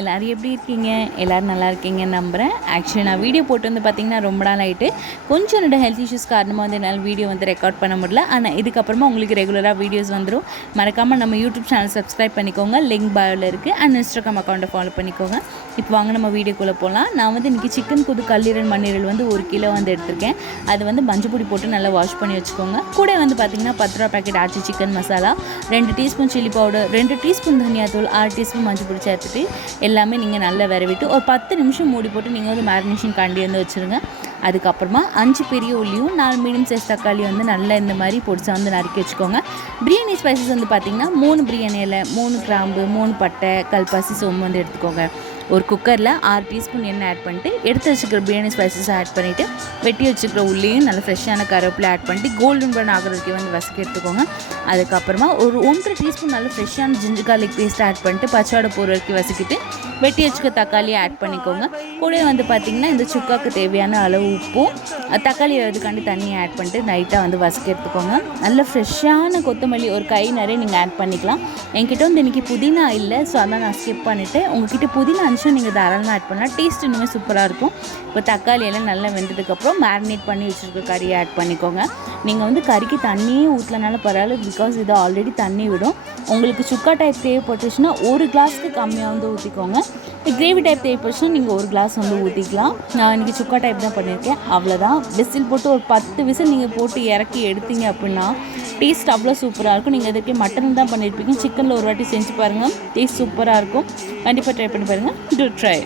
எல்லோரும் எப்படி இருக்கீங்க? எல்லோரும் நல்லா இருக்கீங்கன்னு நம்புகிறேன். ஆக்சுவலி நான் வீடியோ போட்டு வந்து பார்த்திங்கன்னா ரொம்ப நாள் ஆகிட்டு கொஞ்சம் என்னோட ஹெல்த் இஷ்யூஸ் காரணமாக வந்து என்னால் வீடியோ வந்து ரெக்கார்ட் பண்ண முடியல. ஆனால் இதுக்கப்புறமா உங்களுக்கு ரெகுலராக வீடியோஸ் வந்துடும். மறக்காமல் நம்ம யூடியூப் சேனல் சப்ஸ்கிரைப் பண்ணிக்கோங்க, லிங்க் பயோவில் இருக்குது. அண்ட் இன்ஸ்டாகிராம் அக்கௌண்ட்டை ஃபாலோ பண்ணிக்கோங்க. இப்போ வாங்க நம்ம வீடியோக்குள்ளே போகலாம். நான் வந்து இன்றைக்கி சிக்கன் கூது கல்லீரல் மண்ணீரல் வந்து 1 கிலோ வந்து எடுத்திருக்கேன். அது வந்து மஞ்சள் பொடி போட்டு நல்லா வாஷ் பண்ணி வச்சுக்கோங்க. கூட வந்து பார்த்திங்கன்னா 10 ரூபா packet Aachi chicken masala, 2 teaspoon chilli powder, 2 teaspoon தனியாத்தூள், 6 டீஸ்பூன் மஞ்சள் பொடி சேர்த்துட்டு எல்லாமே நீங்கள் நல்லா விரவிட்டு ஒரு 10 நிமிஷம் மூடி போட்டு நீங்கள் வந்து மேரினேஷன் காண்டி வந்து வச்சுருங்க. அதுக்கப்புறமா 5 பெரிய உள்ளியும் 4 மீடியம் சைஸ் தக்காளி வந்து நல்லா இந்த மாதிரி பொடிச்சா வந்து நறுக்கி வச்சுக்கோங்க. பிரியாணி ஸ்பைசஸ் வந்து பார்த்திங்கன்னா 3 பிரியாணி இலை, 3 கிராம்பு, 3 பட்டை, கல்பாசி, சோம்பு வந்து எடுத்துக்கோங்க. ஒரு குக்கரில் 6 டீஸ்பூன் எண்ணெய் ஆட் பண்ணிட்டு எடுத்து வச்சுக்கிற பிரியாணி ஸ்பைசஸை ஆட் பண்ணிவிட்டு வெட்டி வச்சுக்கிற உள்ளியும் நல்ல ஃப்ரெஷ்ஷான கருவேப்பிலை ஆட் பண்ணிட்டு கோல்டன் ப்ரௌன் ஆகிறதுக்கு வந்து வசக்கி எடுத்துக்கோங்க. அதுக்கப்புறமா ஒரு 1.5 டீஸ்பூன் நல்ல ஃப்ரெஷ்ஷான ஜிஞ்சர் கார்லிக் பேஸ்ட் ஆட் பண்ணிட்டு பச்சையோட போகிற வரைக்கும் வசக்கிட்டு வெட்டி வச்சுக்க தக்காளியை ஆட் பண்ணிக்கோங்க. கூட வந்து பார்த்திங்கன்னா இந்த சுக்காவுக்கு தேவையான அளவு உப்பும் தக்காளி வரதுக்காண்டி தண்ணியை ஆட் பண்ணிட்டு நைட்டாக வந்து வசக்கி எடுத்துக்கோங்க. நல்ல ஃப்ரெஷ்ஷான கொத்தமல்லி ஒரு கை நிறைய நீங்கள் ஆட் பண்ணிக்கலாம். என்கிட்ட வந்து இன்றைக்கி புதினா இல்லை, ஸோ அதான் நான் ஸ்கிப் பண்ணிவிட்டு உங்கள்கிட்ட புதினா இருந்துச்சுன்னா நீங்கள் தாராளமாக ஆட் பண்ணலாம். டேஸ்ட் இன்னுமே சூப்பராக இருக்கும். இப்போ தக்காளி எல்லாம் நல்லா வெந்ததுக்கப்புறம் மேரினேட் பண்ணி வச்சுருக்க கறியை ஆட் பண்ணிக்கோங்க. நீங்கள் வந்து கறிக்கு தண்ணியே ஊற்றலனாலும் பரவாயில்ல, பிகாஸ் இது ஆல்ரெடி தண்ணி விடும். உங்களுக்கு சுக்கா டைப் தேவைப்பட்டுச்சுன்னா 1 கிளாஸ்க்கு கம்மியாக வந்து ஊற்றிக்கோங்க. கிரேவி டைப் தேவைப்பட்டுச்சுன்னா நீங்கள் 1 கிளாஸ் வந்து ஊற்றிக்கலாம். நான் இன்றைக்கி சுக்கா டைப் தான் பண்ணியிருக்கேன். அவ்வளோதான். விசில் போட்டு ஒரு 10 விசில் நீங்கள் போட்டு இறக்கி எடுத்தீங்க அப்படின்னா டேஸ்ட் அவ்வளோ சூப்பராக இருக்கும். நீங்கள் இதுக்கு மட்டன் தான் பண்ணியிருப்பீங்க, சிக்கனில் ஒரு வாட்டி செஞ்சு பாருங்கள், டேஸ்ட் சூப்பராக இருக்கும். கண்டிப்பாக ட்ரை பண்ணி பாருங்கள். To try.